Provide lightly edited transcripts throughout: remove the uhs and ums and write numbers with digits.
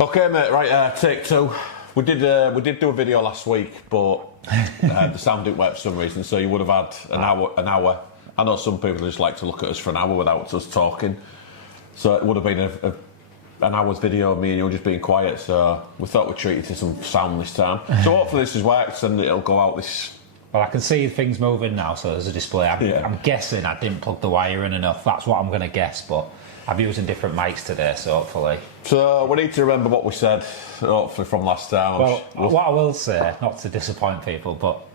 Okay, mate. Right, take two. We did do a video last week, but the sound didn't work for some reason, so you would have had an hour. I know some people just like to look at us for an hour without us talking, so it would have been an hour's video of me and you just being quiet. So we thought we'd treat you to some sound this time. So hopefully this has worked and it'll go out this. Well, I can see things moving now, so there's a display. I'm guessing I didn't plug the wire in enough. That's what I'm going to guess, but I'm using different mics today, so hopefully. So we need to remember what we said, hopefully, from last time. Well, what I will say, not to disappoint people, but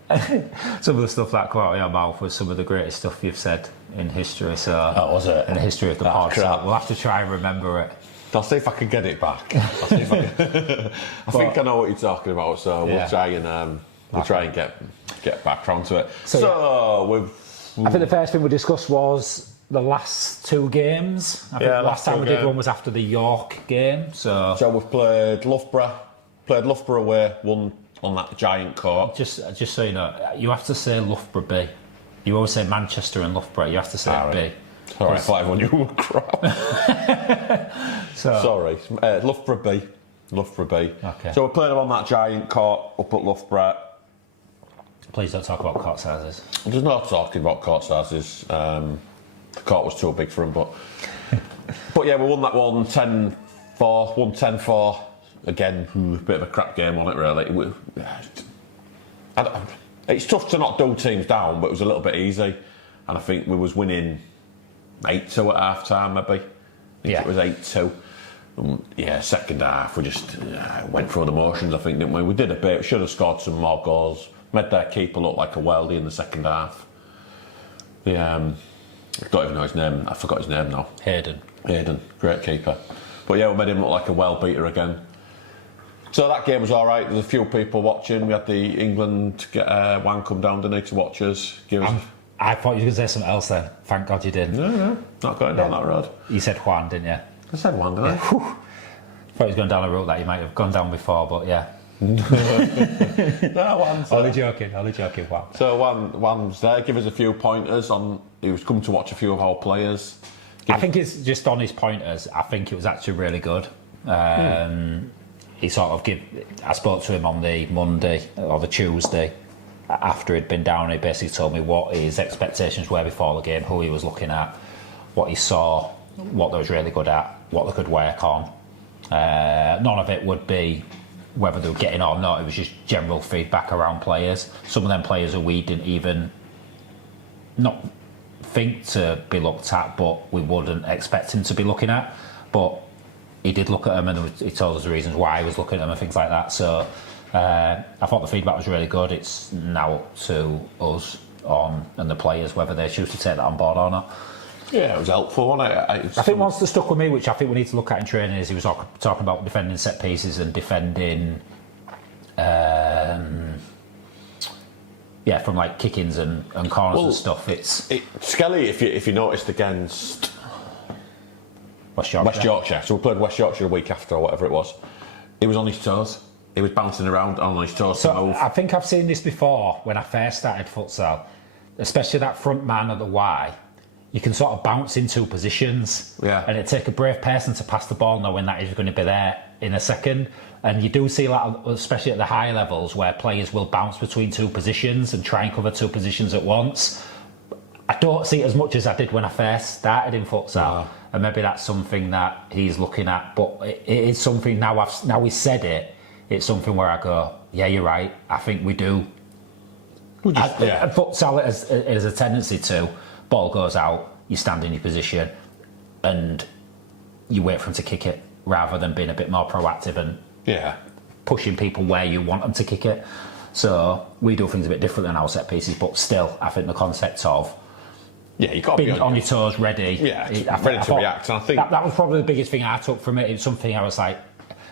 some of the stuff that came out of your mouth was some of the greatest stuff you've said in history. So that was it. In the history of the pod. So we'll have to try and remember it. I'll see if I can get it back. I'll see if I can. I think I know what you're talking about, so we'll try and get back onto it. So I think the first thing we discussed was the last two games. I think the last time we did one was after the York game. So we've played Loughborough away, won on that giant court. Just so you know, you have to say Loughborough B. You always say Manchester and Loughborough. You have to say B. Sorry, I thought everyone knew were crap. Sorry, Loughborough B. Okay. So we played them on that giant court up at Loughborough. Please don't talk about court sizes. There's no talking about court sizes. The court was too big for them, but yeah, we won that one 10-4, won 10-4. Again, a bit of a crap game on it, really. It's tough to not do teams down, but it was a little bit easy. And I think we was winning 8-2 at half time, maybe. I think it was 8-2. Second half, we just went through the motions, I think, didn't we? We did a bit, should have scored some more goals. Made their keeper look like a weldy in the second half. I don't even know his name. I forgot his name now. Hayden, great keeper. But yeah, we made him look like a well beater again. So that game was all right. There's a few people watching. We had the England one come down, didn't they, to watch us. I thought you were going to say something else then. Thank God you didn't. No, not going down that road. You said Juan, didn't you? I said Juan, didn't I? Thought he was going down a route that you might have gone down before, but yeah. No, Juan's Only joking, Juan. So Juan's there, give us a few pointers on. He was coming to watch a few of our players. I think it's just on his pointers. I think it was actually really good. He sort of I spoke to him on the Monday or the Tuesday after he'd been down. He basically told me what his expectations were before the game, who he was looking at, what he saw, what they was really good at, what they could work on. None of it would be whether they were getting on or not. It was just general feedback around players. Some of them players who we didn't even not think to be looked at, but we wouldn't expect him to be looking at. But he did look at them, and he told us the reasons why he was looking at them and things like that. So I thought the feedback was really good. It's now up to us and the players whether they choose to take that on board or not. Yeah, it was helpful, wasn't it? I think once that stuck with me, which I think we need to look at in training, is he was talking about defending set pieces and defending, from like kick-ins and corners and stuff. Skelly, if you noticed against West Yorkshire. So we played West Yorkshire a week after or whatever it was. He was on his toes. He was bouncing around on his toes to move. I think I've seen this before when I first started futsal, especially that front man at the Y. You can sort of bounce in two positions, and it'd take a brave person to pass the ball knowing that he's going to be there in a second. And you do see that, especially at the higher levels, where players will bounce between two positions and try and cover two positions at once. I don't see it as much as I did when I first started in futsal, and maybe that's something that he's looking at. But it is something now he's said it. It's something where I go, yeah, you're right. I think we do. Futsal has a tendency to. Ball goes out, you stand in your position and you wait for him to kick it rather than being a bit more proactive and pushing people where you want them to kick it. So we do things a bit different than our set pieces, but still I think the concept of you got to being on your toes, ready, ready to react. And I think that was probably the biggest thing I took from it. It's something I was like,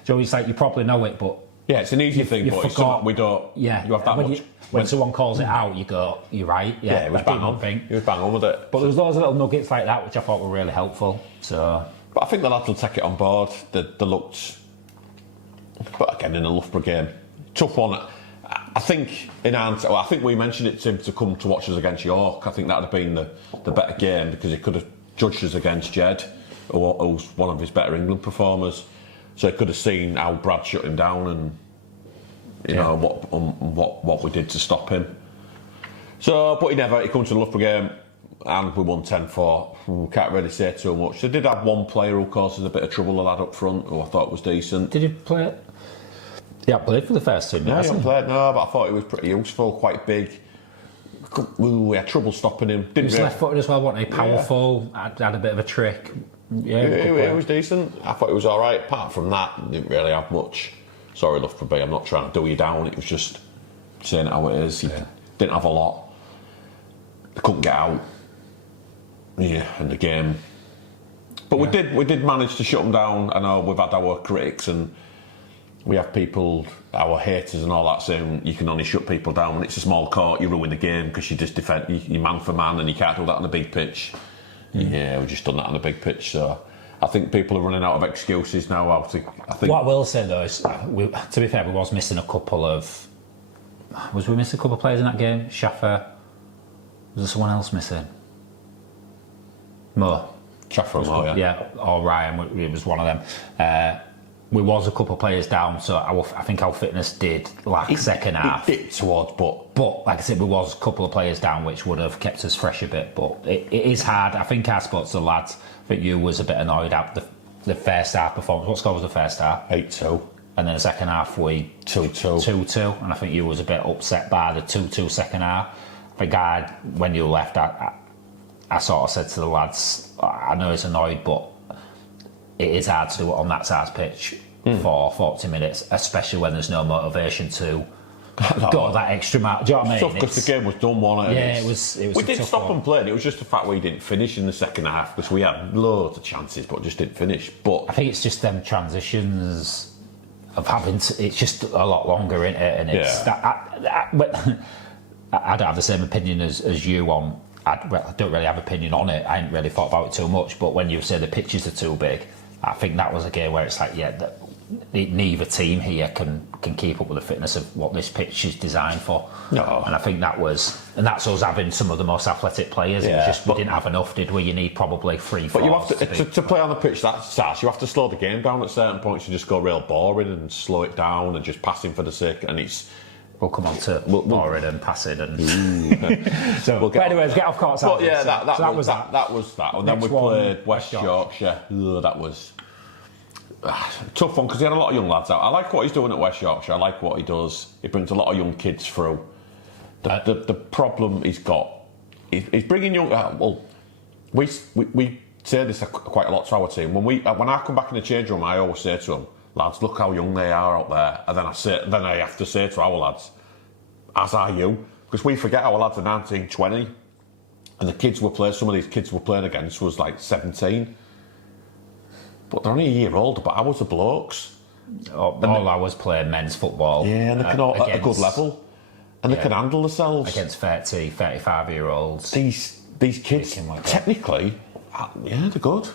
Joe, it's like you probably know it, but it's an easy thing, but it's something we don't. You have that much. When someone calls it out, you go, you're right. Yeah, it was bang on. He was bang on with it. But there was loads of little nuggets like that which I thought were really helpful. So, but I think the lads will take it on board. They looked, but again in a Loughborough game, tough one. I think I think we mentioned it to him to come to watch us against York. I think that would have been the better game because he could have judged us against Jed, who's one of his better England performers. So he could have seen how Brad shut him down and you know what we did to stop him. So, but he comes to the Loughborough game and we won 10-4. Can't really say too much. They did have one player who causes a bit of trouble, a lad up front who I thought was decent. Did he play it? Yeah, played for the first team. No, he hasn't played, no, but I thought he was pretty useful, quite big. We had trouble stopping him. He was left-footed as well, wasn't he? Powerful, had a bit of a trick. Yeah, it was decent. I thought it was all right. Apart from that, didn't really have much. Sorry, Loughborough B, I'm not trying to do you down. It was just saying how it is. He didn't have a lot. They couldn't get out. Yeah, in the game. But we did manage to shut them down. I know we've had our critics and we have people, our haters and all that, saying you can only shut people down when it's a small court. You ruin the game because you just defend you man for man, and you can't do that on a big pitch. Yeah, we've just done that on a big pitch. So I think people are running out of excuses now. I think what I will say though is, to be fair, we was missing a couple of. Was we missing a couple of players in that game? Schaffer. Was there someone else missing? Mo. Schaffer or Mo, yeah, or Ryan. It was one of them. We was a couple of players down, so I think our fitness did lack second half. It dipped towards, but like I said, we was a couple of players down, which would have kept us fresh a bit. But it is hard. I think I spoke to the lads. I think you was a bit annoyed at the first half performance. What score was the first half? 8-2. And then the second half we 2-2. 2-2, and I think you was a bit upset by the 2-2 second half. I think when you left, I sort of said to the lads, I know it's annoyed, but it is hard to do it on that size pitch for 40 minutes, especially when there's no motivation to go that extra mile. Do you know what I mean? Tough because the game was done, wasn't it? Yeah, it was. We did stop and play. It was just the fact we didn't finish in the second half because we had loads of chances, but just didn't finish. But I think it's just them transitions of having to, it's just a lot longer in it, and it's I don't have the same opinion as you on. I don't really have opinion on it. I ain't really thought about it too much. But when you say the pitches are too big, I think that was a game where it's like, neither team here can keep up with the fitness of what this pitch is designed for. No. And I think that's us having some of the most athletic players. Yeah, it was just we didn't have enough, did we? You need probably 3-4. But you have to play on the pitch that size. You have to slow the game down at certain points. You just go real boring and slow it down and just passing for the sake. And it's. We'll come on to boring and passing and. So, anyways, get off court. But yeah, that was that. And then we played West Yorkshire. That was tough one because he had a lot of young lads out. I like what he's doing at West Yorkshire. I like what he does. He brings a lot of young kids through. The problem he's got, he's bringing young. Well, we say this quite a lot to our team. When I come back in the change room, I always say to them, lads, look how young they are out there. And then I have to say to our lads, as are you, because we forget our lads are 19, 20, and the kids some of these kids we're playing against was like 17. But they're only a year older, but I was the blokes. I was playing men's football. Yeah, and they can all at a good level. And they can handle themselves. Against 30, 35-year-olds. These kids, technically, they're good.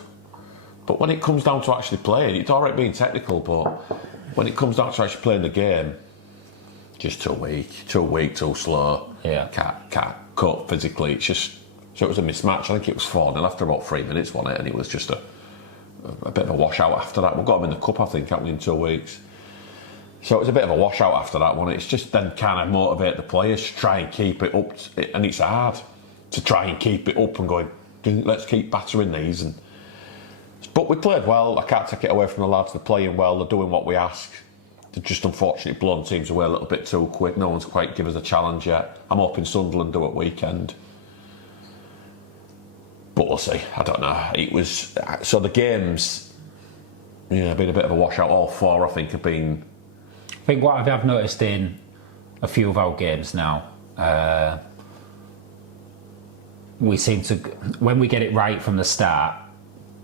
But when it comes down to actually playing, it's all right being technical, but when it comes down to actually playing the game, just too weak, too slow. Yeah. Can't cope physically. It's just, so it was a mismatch. I think it was 4-0 after about 3 minutes, wasn't it? And it was just a bit of a washout after that. We got them in the cup, I think, haven't we, in 2 weeks? So it was a bit of a washout after that one. It's just then kind of motivate the players to try and keep it up, and it's hard to try and keep it up and going, let's keep battering these. But we played well. I can't take it away from the lads. They're playing well. They're doing what we ask. They're just unfortunately blown teams away a little bit too quick. No one's quite given us a challenge yet. I'm hoping Sunderland do it weekend. But we'll see. I don't know. It was so the games. Yeah, been a bit of a washout. All 4, I think, have been. I think what I've noticed in a few of our games now, we seem to, when we get it right from the start.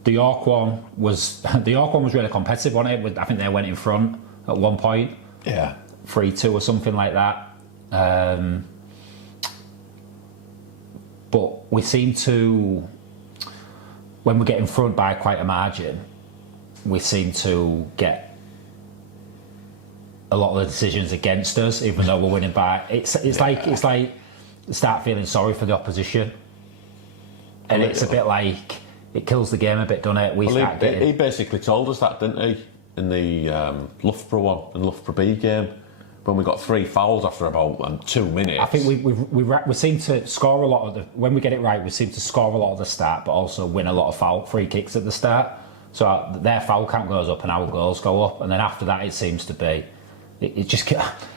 The York one was really competitive, wasn't it? I think they went in front at one point. Yeah. 3-2 or something like that. But we seem to, when we get in front by quite a margin, we seem to get a lot of the decisions against us, even though we're winning by. It's like start feeling sorry for the opposition, and it's a bit like. It kills the game a bit, doesn't it? He basically told us that, didn't he? in the Loughborough one, in the Loughborough B game, when we got 3 fouls after about 2 minutes. I think we seem to score a lot of the, when we get it right, we seem to score a lot at the start, but also win a lot of free kicks at the start. So their foul count goes up and our goals go up, and then after that it seems to be, it just.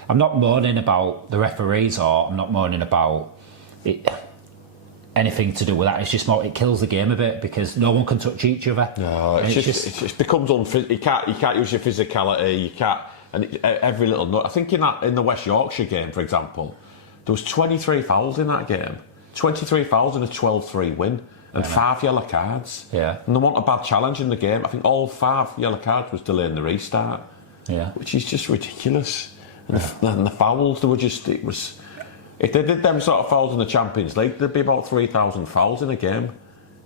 I'm not moaning about the referees, or I'm not moaning about it, anything to do with that. It's just more, it kills the game a bit because no one can touch each other. No, it just becomes unphysical. You can't use your physicality. You can't, and every little nut. I think in the West Yorkshire game, for example, there was 23 fouls in that game. 23 fouls and a 12-3 win. And 5 yellow cards. Yeah. And they want a bad challenge in the game. I think all 5 yellow cards was delaying the restart. Yeah. Which is just ridiculous. And, the fouls, they were just, it was... If they did them sort of fouls in the Champions League, there'd be about 3,000 fouls in a game.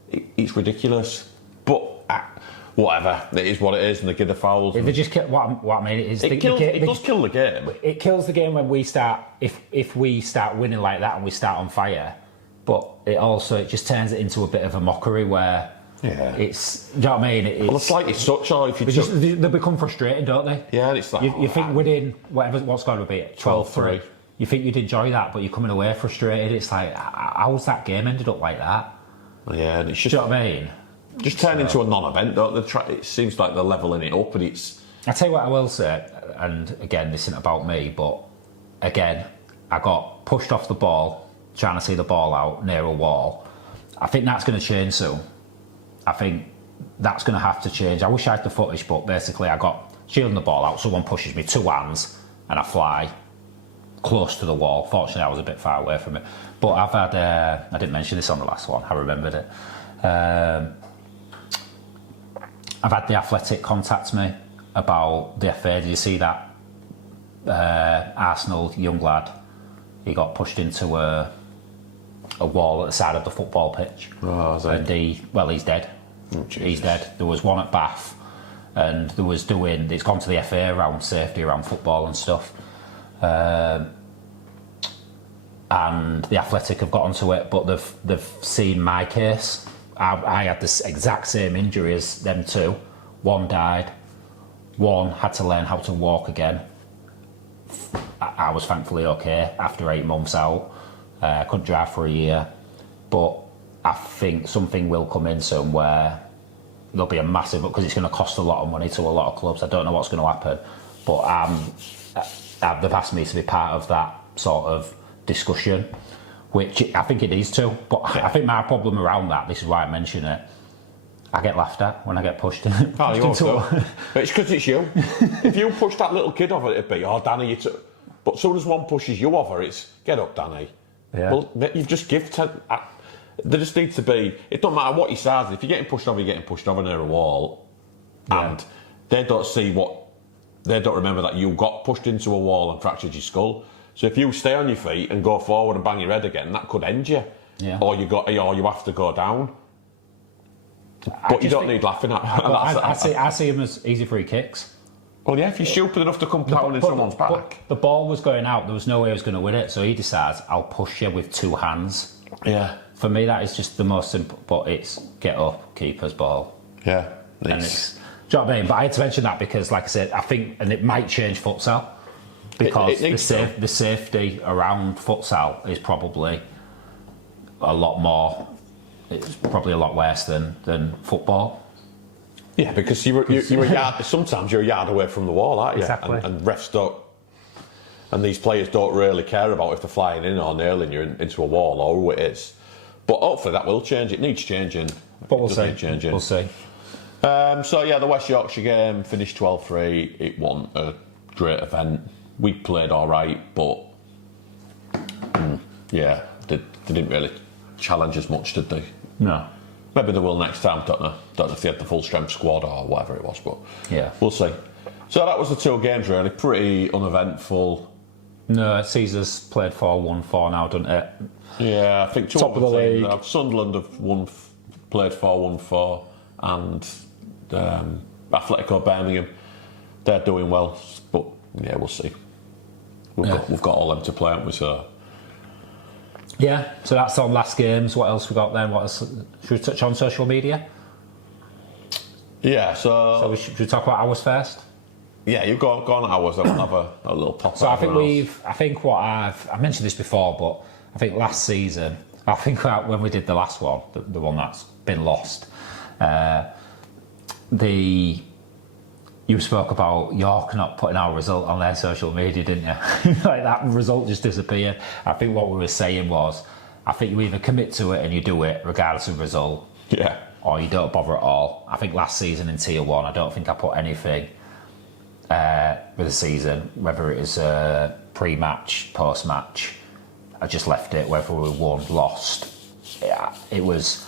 It's ridiculous. But whatever, it is what it is, and they give the fouls. If they just what I mean is it does kill the game. It kills the game when we start, if we start winning like that and we start on fire. But it just turns it into a bit of a mockery where it's, do you know what I mean? Well, it's like it's such, or if you they become frustrated, don't they? Yeah, and it's like... You think within, what's going to be, 12-3, you think you'd enjoy that, but you're coming away frustrated. It's like, how's that game ended up like that? Yeah, and it's just... Do you know what I mean? Just turn into a non-event, don't they? It seems like they're levelling it up, and it's... I tell you what I will say, and again, this isn't about me, but again, I got pushed off the ball, trying to see the ball out near a wall. I think that's going to change soon. I think that's going to have to change. I wish I had the footage, but basically I got shielding the ball out, someone pushes me 2 hands and I fly close to the wall. Fortunately I was a bit far away from it, but I've had I didn't mention this on the last one, I remembered it. I've had the Athletic contact me about the FA. Did you see that Arsenal young lad, he got pushed into a wall at the side of the football pitch. And he's dead. Oh, he's dead. There was one at Bath, and it's gone to the FA around safety, around football and stuff. And the Athletic have got onto it, but they've seen my case. I had this exact same injury as them two. One died. One had to learn how to walk again. I was thankfully okay after 8 months out. I couldn't drive for a year, but I think something will come in soon where there'll be a massive, because it's going to cost a lot of money to a lot of clubs. I don't know what's going to happen, but they've asked me to be part of that sort of discussion, which I think it needs to. But I think my problem around that, this is why I mention it, I get laughed at when I get pushed. Oh, you also. But it's because it's you. If you push that little kid over, it'd be, oh, Danny, but as soon as one pushes you over, it's, get up, Danny. Yeah. Well, you just give 10. There just needs to be. It don't matter what you start. If you're getting pushed over, you're getting pushed over near a wall, and they don't see what. They don't remember that you got pushed into a wall and fractured your skull. So if you stay on your feet and go forward and bang your head again, that could end you. Yeah. Or you have to go down. But you don't need laughing at. I see them as easy free kicks. Well, yeah, if you're stupid enough to come down in someone's back. But the ball was going out, there was no way I was going to win it, so he decides, I'll push you with 2 hands. Yeah. For me, that is just the most simple, but it's get up, keeper's ball. Yeah. And it's, do you know what I mean? But I had to mention that because, like I said, I think, and it might change futsal, because the safety around futsal is probably a lot more, it's probably a lot worse than football. Yeah, because you're a yard. Sometimes you're a yard away from the wall, aren't you? Exactly. And refs don't, and these players don't really care about if they're flying in or nailing you into a wall or who it is. But hopefully that will change. It needs changing. But we'll see. We'll see. So yeah, the West Yorkshire game finished 12-3. It wasn't a great event. We played all right, but they didn't really challenge as much, did they? No. Maybe they will next time, don't know if they had the full strength squad or whatever it was, but yeah, we'll see. So that was the 2 games really, pretty uneventful. No, Caesar's played 4-1-4 now, doesn't it? Yeah, I think top of the league. Sunderland have played 4-1-4, and Atletico Birmingham, they're doing well, but yeah, we'll see. We've got all them to play, haven't we? So. Yeah, so that's on last games. What else we got then? Should we touch on social media? Yeah, So should we talk about ours first? yeah, you go on ours and we'll have a little pop. So I think I mentioned this before, but I think last season, I think when we did the last one, the one that's been lost, you spoke about York not putting our result on their social media, didn't you? Like that result just disappeared. I think what we were saying was, I think you either commit to it and you do it regardless of result, Yeah. or you don't bother at all. I think last season in Tier 1, I don't think I put anything with the season, whether it was pre-match, post-match. I just left it, whether we won, lost. Yeah, it was...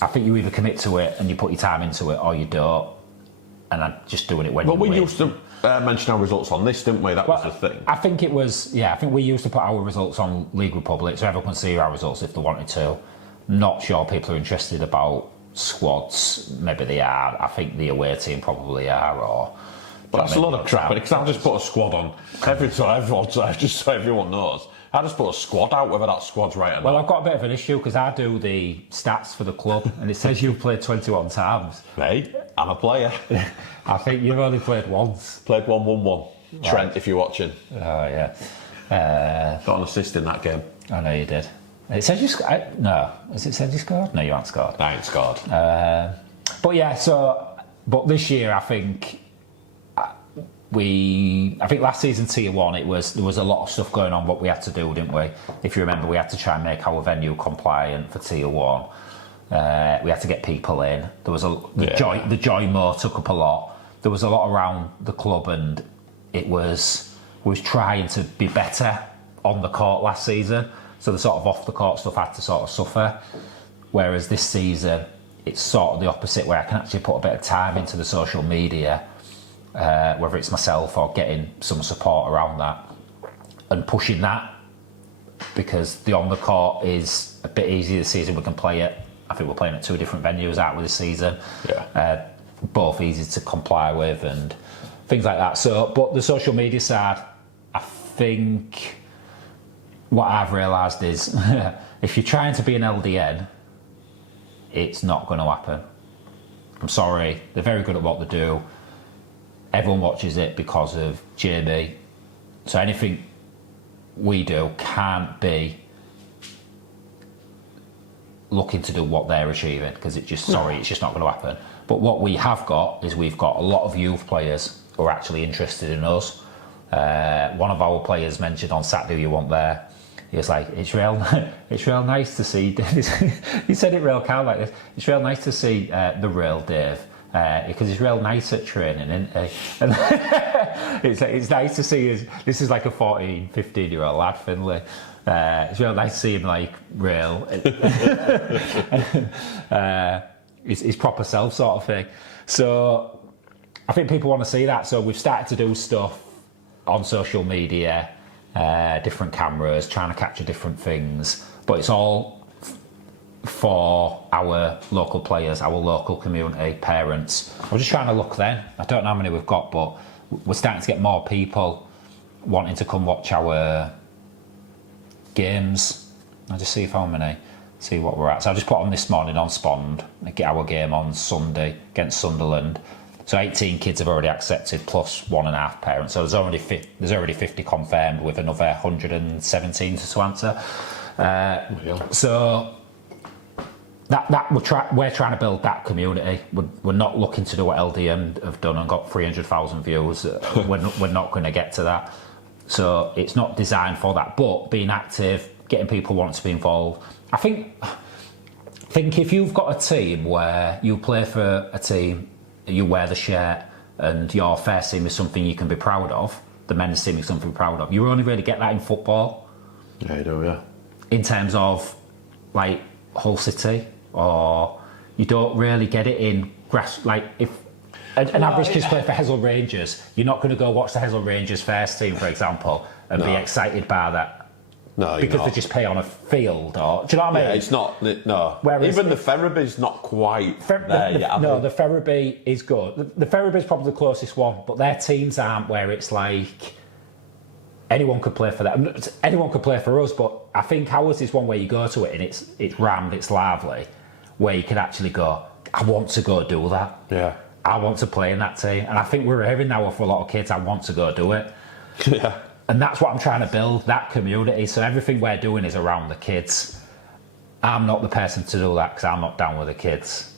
I think you either commit to it and you put your time into it, or you don't. And I'm just doing it when you win. We used to mention our results on this, didn't we? That was the thing. I think it was... Yeah, I think we used to put our results on League Republic, so everyone can see our results if they wanted to. Not sure people are interested about squads. Maybe they are. I think the away team probably are, or... But that's a lot of crap, because I just put a squad on every time, just so everyone knows. I just put a squad out, whether that squad's right or not. Well, I've got a bit of an issue, because I do the stats for the club, and it says you've played 21 times. Hey, I'm a player. I think you've only played once. Played 1-1-1. Right. Trent, if you're watching. Oh, yeah. Got an assist in that game. I know you did. It says you scored. No. Has it said you scored? No, you haven't scored. I ain't scored. But yeah, but this year, I think... I think last season Tier 1 there was a lot of stuff going on what we had to do, didn't we? If you remember, we had to try and make our venue compliant for Tier 1. We had to get people in. There was the Joy Mo took up a lot. There was a lot around the club, and we was trying to be better on the court last season. So the sort of off the court stuff had to sort of suffer. Whereas this season, it's sort of the opposite, where I can actually put a bit of time into the social media. Whether it's myself or getting some support around that and pushing that, because the on the court is a bit easier this season. We can play it. I think we're playing at 2 different venues out with this season. Yeah. Both easy to comply with and things like that. So, but the social media side, I think what I've realised is if you're trying to be an LDN, it's not going to happen. I'm sorry. They're very good at what they do. Everyone watches it because of Jamie. So anything we do can't be looking to do what they're achieving, because it's just not going to happen. But what we have got is we've got a lot of youth players who are actually interested in us. One of our players mentioned on Saturday, you weren't there, he was like, it's real nice to see he said it real calm like this, it's real nice to see the real Dave. Because he's real nice at training, isn't he? And it's nice to see this is like a 14, 15-year-old lad, Finlay. It's real nice to see him like real. His proper self sort of thing. So I think people want to see that. So we've started to do stuff on social media, different cameras, trying to capture different things. But it's all for our local players, our local community, parents. We're just trying to look then. I don't know how many we've got, but we're starting to get more people wanting to come watch our games. I'll just see what we're at. So I just put on this morning on Spond, get our game on Sunday against Sunderland. So 18 kids have already accepted, plus 1.5 parents. So there's already 50 confirmed, with another 117 to answer. So that we're trying to build that community. We're not looking to do what LDN have done and got 300,000 views. We're not going to get to that. So it's not designed for that. But being active, getting people wanting to be involved. I think if you've got a team where you play for a team, you wear the shirt, and your first team is something you can be proud of, the men's team is something to be proud of. You only really get that in football. Yeah, you do, yeah. In terms of like Hull City, or you don't really get it in grass. Like if an average kid's play for Hessel Rangers, you're not going to go watch the Hessel Rangers first team, for example, and be excited by that. No, because they just play on a field, or do you know what I mean? Yeah, it's not. No, whereas even the Ferriby's not quite there yet. No, the Ferriby is good. The Ferriby's probably the closest one, but their teams aren't where it's like anyone could play for that. Anyone could play for us, but I think ours is one where you go to it and it's rammed, it's lively, where you can actually go, I want to go do that. Yeah. I want to play in that team. And I think we're hearing now for a lot of kids, I want to go do it. Yeah. And that's what I'm trying to build, that community. So everything we're doing is around the kids. I'm not the person to do that because I'm not down with the kids.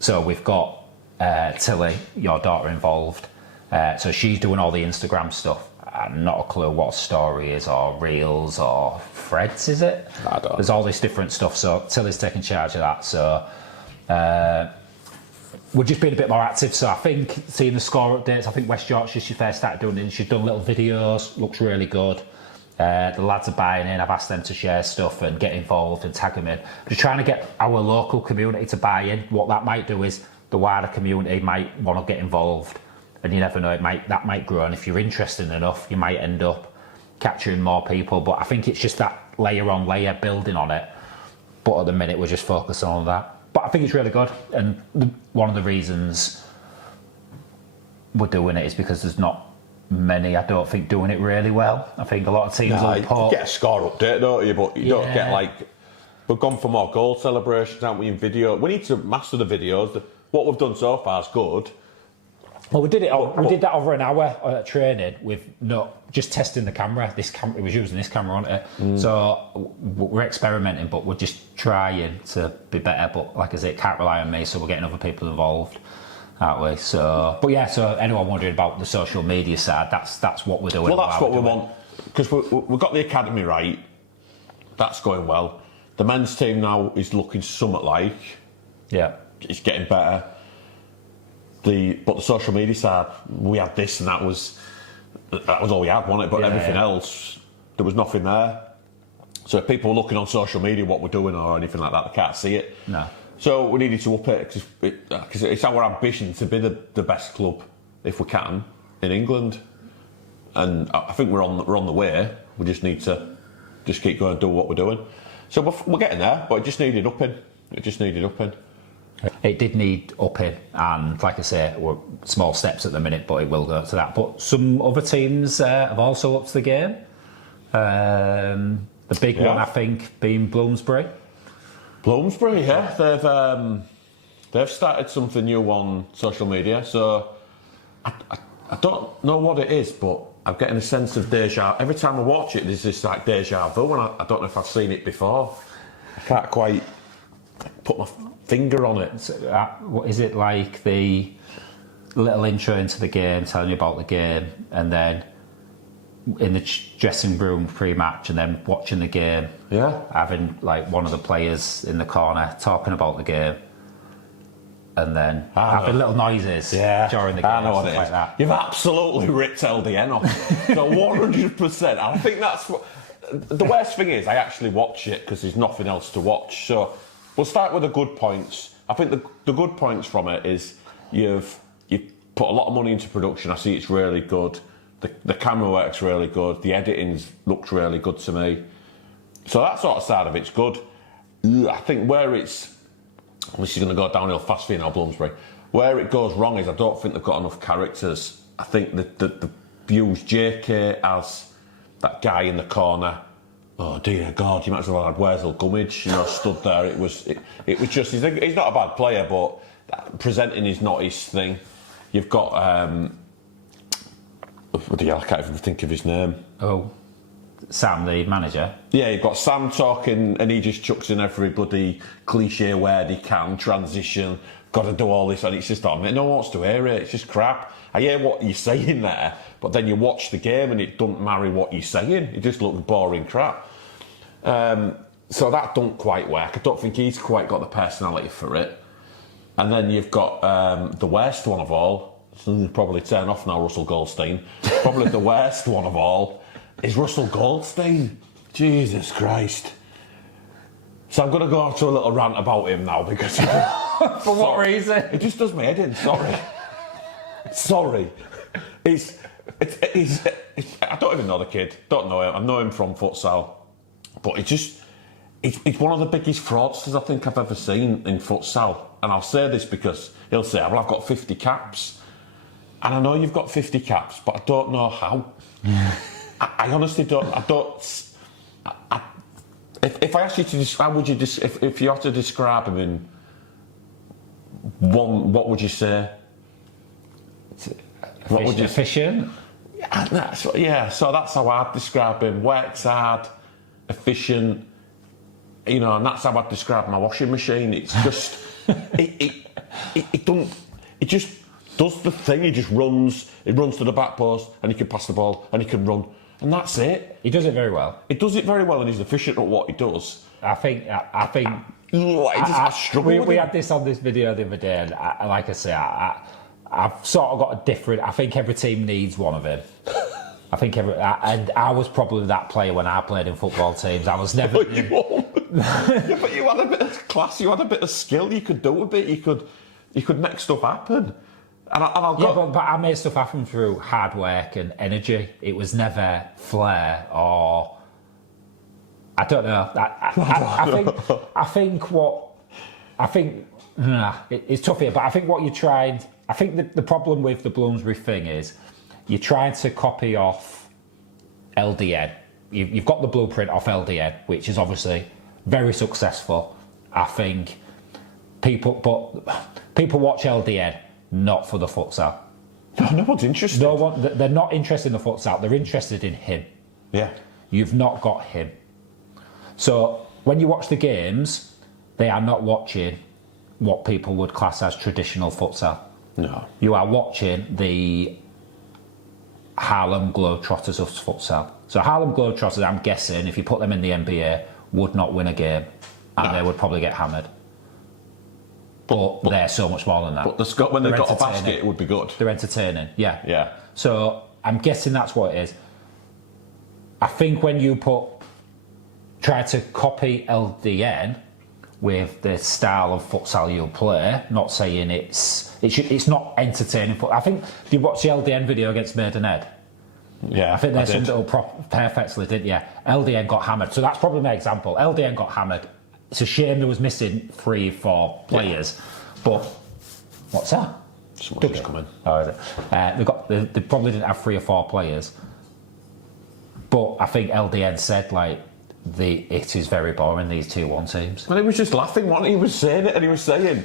So we've got Tilly, your daughter, involved. So she's doing all the Instagram stuff. Not a clue what a story is, or reels, or threads, is it? I don't. There's all this different stuff. So Tilly's taking charge of that. So we're just being a bit more active. So I think seeing the score updates, I think West Yorkshire, she first started doing it. She's done little videos, looks really good. The lads are buying in. I've asked them to share stuff and get involved and tag them in. Just trying to get our local community to buy in. What that might do is the wider community might want to get involved, and you never know, that might grow. And if you're interested enough, you might end up capturing more people. But I think it's just that layer on layer building on it. But at the minute, we're just focused on that. But I think it's really good, and one of the reasons we're doing it is because there's not many, I don't think, doing it really well. I think a lot of teams will you get a score update, don't you? But you don't get like, we've gone for more goal celebrations, haven't we, in video? We need to master the videos. What we've done so far is good. Well, we did that over an hour at training with just testing the camera. It was using this camera on it. So we're experimenting, but we're just trying to be better. But like I say, it can't rely on me, so we're getting other people involved, aren't we? So, but yeah. So anyone wondering about the social media side, that's what we're doing. Well, that's what we want, because we've got the academy right. That's going well. The men's team now is looking somewhat like. Yeah. It's getting better. But the social media side, we had this, and that was all we had, wasn't it? But everything else, there was nothing there. So if people are looking on social media what we're doing or anything like that, they can't see it. No. So we needed to up it because it's our ambition to be the best club, if we can, in England. And I think we're on the way. We just need to just keep going and do what we're doing. So we're getting there, but it just needed upping. It did need upping, and like I say, we're small steps at the minute, but it will go to that. But some other teams have also upped the game. The big one, I think, being Bloomsbury. Bloomsbury, yeah. They've started something new on social media, so I don't know what it is, but I'm getting a sense of deja. Every time I watch it, there's this like deja vu, and I don't know if I've seen it before. I can't quite put my finger on it. So, what is it like, the little intro into the game, telling you about the game, and then in the dressing room pre-match, and then watching the game, having like one of the players in the corner talking about the game, and then having little noises during the game. I know what it is. Like that. You've absolutely ripped LDN off. So 100%. I think that's what the worst thing is. I actually watch it because there's nothing else to watch. So we'll start with the good points. I think the good points from it is you've put a lot of money into production. I see it's really good. The camera work's really good. The editing looks really good to me. So that sort of side of it's good. I think where this is going to go downhill fast for you now, Bloomsbury. Where it goes wrong is I don't think they've got enough characters. I think the use JK as that guy in the corner. Oh dear God, you might as well have had Wurzel Gummidge, stood there. It was just, he's not a bad player, but presenting is not his thing. You've got, I can't even think of his name. Oh, Sam, the manager? Yeah, you've got Sam talking, and he just chucks in every bloody cliche word he can, transition, got to do all this, and it's just, no one wants to hear it, it's just crap. I hear what you're saying there, but then you watch the game and it doesn't marry what you're saying. It just looks boring crap. So that don't quite work. I don't think he's quite got the personality for it. And then you've got the worst one of all, probably turn off now, Russell Goldstein. Probably the worst one of all is Russell Goldstein. Jesus Christ. So I'm going to go to a little rant about him now because... For what reason? It just does my head in, sorry. Sorry. I don't even know the kid. Don't know him. I know him from futsal. But he's one of the biggest fraudsters I think I've ever seen in futsal. And I'll say this because he'll say, well, I've got 50 caps. And I know you've got 50 caps, but I don't know how. I honestly don't. If I asked you to, how would you, if you had to describe him in one, what would you say? What would you? Efficient. Yeah, so that's how I'd describe him. Works hard, efficient, you know, and that's how I'd describe my washing machine. It's just, it just does the thing. He just runs. He runs to the back post, and he can pass the ball, and he can run, and that's it. He does it very well. He does it very well, and he's efficient at what he does. I think. I struggle with we it. had this on this video the other day, and like I say, I've sort of got a different. I think every team needs one of him. I think and I was probably that player when I played in football teams. I was never. Yeah, but you had a bit of class. You had a bit of skill. You could do a bit. You could make stuff happen. But I made stuff happen through hard work and energy. It was never flair or. I don't know. It's tough here, but I think what you're trying. I think the problem with the Bloomsbury thing is you're trying to copy off LDN. You've got the blueprint off LDN, which is obviously very successful. I think people watch LDN not for the futsal. No one's interested. No one. They're not interested in the futsal. They're interested in him. Yeah. You've not got him. So when you watch the games, they are not watching what people would class as traditional futsal. No. You are watching the Harlem Globetrotters of futsal. So Harlem Globetrotters, I'm guessing, if you put them in the NBA, would not win a game, and they would probably get hammered. But they're so much more than that. But when they've got a basket, it would be good. They're entertaining, yeah. Yeah. So I'm guessing that's what it is. I think when you try to copy LDN with the style of futsal you play, not saying it's not entertaining. I think, did you watch the LDN video against Maidenhead? Yeah, I think they summed it up perfectly, didn't you? LDN got hammered. So that's probably my example. LDN got hammered. It's a shame there was missing 3-4 players. But what's that? Someone's just coming. Oh, is it? They probably didn't have 3 or 4 players. But I think LDN said it is very boring, these 2-1 teams. And he was just laughing, wasn't he? He was saying it, and he was saying,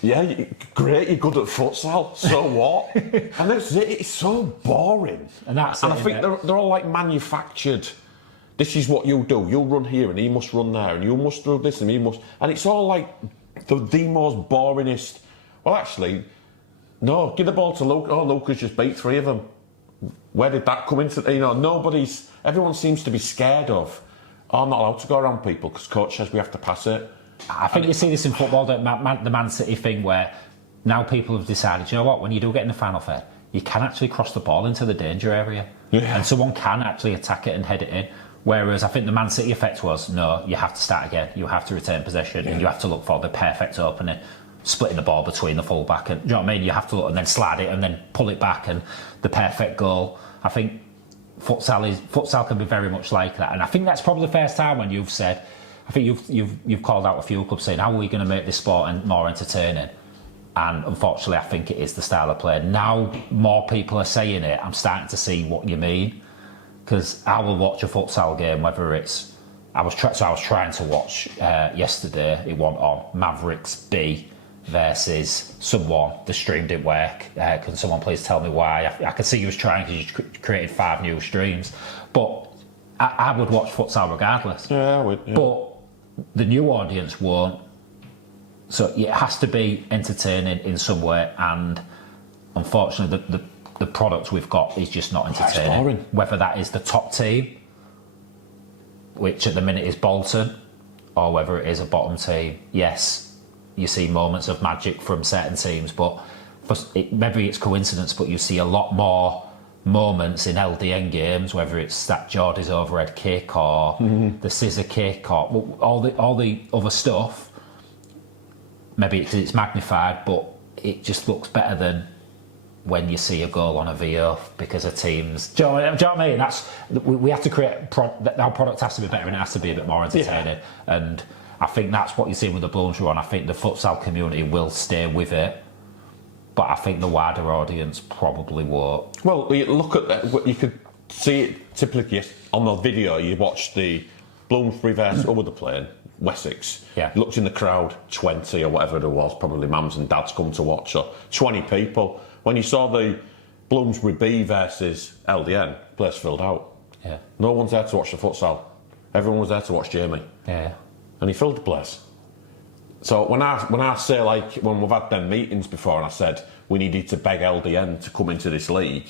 yeah, great, you're good at futsal, so what? And it's so boring. And I think they're all like manufactured. This is what you do. You'll run here, and he must run there, and you must do this, and he must. And it's all like the most boringest. Well, actually, no, give the ball to Luke. Oh, Luke has just beat 3 of them. Where did that come into? Everyone seems to be scared of. Oh, I'm not allowed to go around people because coach says we have to pass it. I think you see this in football, the Man City thing, where now people have decided, you know what, when you do get in the final third, you can actually cross the ball into the danger area. Yeah. And someone can actually attack it and head it in. Whereas I think the Man City effect was, no, you have to start again. You have to retain possession and you have to look for the perfect opening, splitting the ball between the full-back. And, do you know what I mean? You have to look and then slide it and then pull it back and the perfect goal. I think futsal can be very much like that. And I think that's probably the first time when you've said, I think you've called out a few clubs saying, how are we going to make this sport more entertaining? And unfortunately, I think it is the style of play. Now more people are saying it, I'm starting to see what you mean. Because I will watch a futsal game, whether it's... I was trying to watch yesterday, it went on Mavericks B versus someone. The stream didn't work. Can someone please tell me why? I could see he was trying because he created 5 new streams. But I would watch futsal regardless. Yeah, I would. Yeah. But the new audience won't. So it has to be entertaining in some way. And unfortunately, the product we've got is just not entertaining. Whether that is the top team, which at the minute is Bolton, or whether it is a bottom team. Yes, you see moments of magic from certain teams, but maybe it's coincidence, but you see a lot more moments in LDN games, whether it's that Geordie's overhead kick or the scissor kick or all the other stuff. Maybe it's magnified, but it just looks better than when you see a goal on a VO because of teams. Do you know what I mean? We have to create our product has to be better and it has to be a bit more entertaining. Yeah. And I think that's what you're seeing with the Bloomsbury one. I think the futsal community will stay with it, but I think the wider audience probably won't. Well, you look at that. You could see it typically on the video. You watch the Bloomsbury versus who were they playing? Wessex. Yeah. Looked in the crowd, 20 or whatever there was, probably mums and dads come to watch, so 20 people. When you saw the Bloomsbury B versus LDN, place filled out. Yeah. No one's there to watch the futsal. Everyone was there to watch Jamie. Yeah. And he filled the place. So when I say, like, when we've had them meetings before and I said we needed to beg LDN to come into this league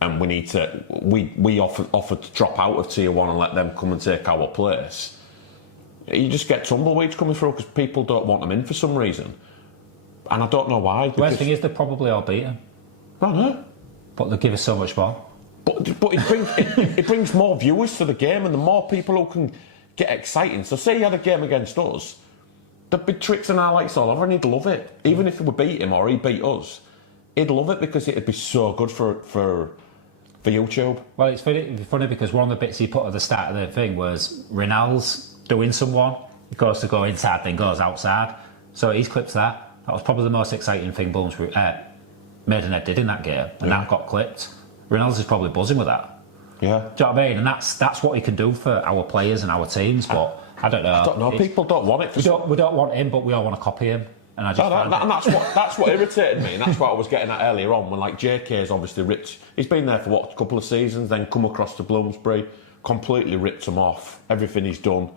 and we offered to drop out of Tier 1 and let them come and take our place, you just get tumbleweeds coming through because people don't want them in for some reason. And I don't know why. The worst thing is they probably all beat him. I know. But they give us so much more. But it brings more viewers to the game, and the more people who can get exciting. So say you had a game against us, there'd be tricks and highlights all over, and he'd love it. Even if we beat him or he beat us, he'd love it because it'd be so good for YouTube. Well, it's funny because one of the bits he put at the start of the thing was Rinal's doing someone. He goes to go inside, then goes outside. So he's clipped that. That was probably the most exciting thing Bloomsbury Maidenhead did in that game, and that got clipped. Rinal's is probably buzzing with that. Yeah. Do you know what I mean? And that's what he can do for our players and our teams. But I don't know. I don't know. People don't want it. We don't want him, but we all want to copy him. And I just and that's what irritated me, and that's what I was getting at earlier on. When, like, JK's obviously ripped. He's been there for a couple of seasons, then come across to Bloomsbury, completely ripped him off. Everything he's done,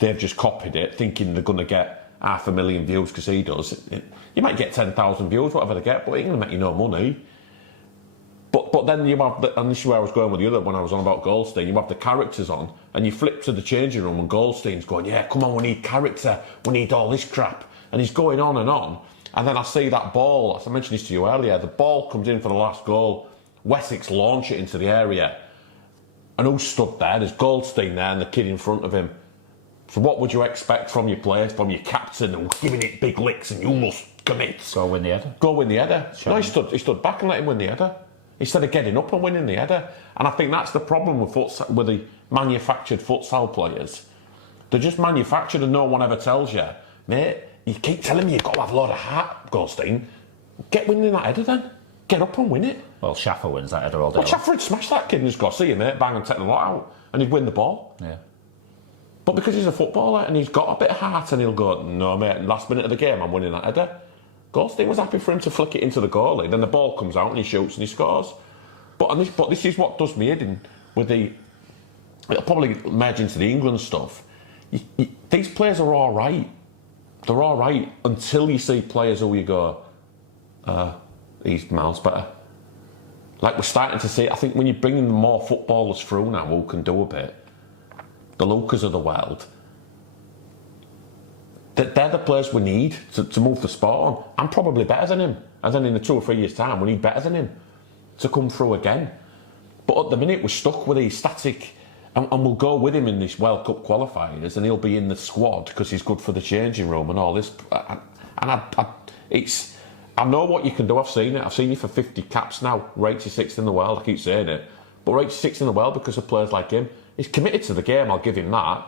they've just copied it, thinking they're going to get 500,000 views because he does. You might get 10,000 views, whatever they get, but it ain't going to make you no money. But then you have, and this is where I was going with the other when I was on about Goldstein, you have the characters on, and you flip to the changing room and Goldstein's going, yeah, come on, we need character, we need all this crap. And he's going on, and then I see that ball, as I mentioned this to you earlier, the ball comes in for the last goal, Wessex launch it into the area, and who stood there? There's Goldstein there and the kid in front of him. So what would you expect from your players, from your captain, who's giving it big licks and you must commit? Go win the header. Go win the header. Sure. No, he stood back and let him win the header, instead of getting up and winning the header. And I think that's the problem with the manufactured futsal players. They're just manufactured and no one ever tells you, mate, you keep telling me you've got to have a lot of heart, Goldstein. Get winning that header then. Get up and win it. Well, Schaffer wins that header all day. Well, Schaffer would smash that kid and just go, see you, mate, bang and take the lot out. And he'd win the ball. Yeah. But because he's a footballer and he's got a bit of heart and he'll go, no, mate, last minute of the game, I'm winning that header. Goldstein was happy for him to flick it into the goalie. Then the ball comes out and he shoots and he scores. But this is what does me in with the... It'll probably merge into the England stuff. These players are all right. They're all right until you see players who you go, he's miles better. Like, we're starting to see, I think when you're bringing more footballers through now who can do a bit, the Lucas of the world, they're the players we need to move the sport on. I'm probably better than him. And then in the 2 or 3 years' time, we need better than him to come through again. But at the minute, we're stuck with these static, and we'll go with him in this World Cup qualifiers, and he'll be in the squad because he's good for the changing room and all this. I know what you can do. I've seen it. I've seen you for 50 caps now. We're 86th in the world. I keep saying it, but we're 86th in the world because of players like him. He's committed to the game. I'll give him that,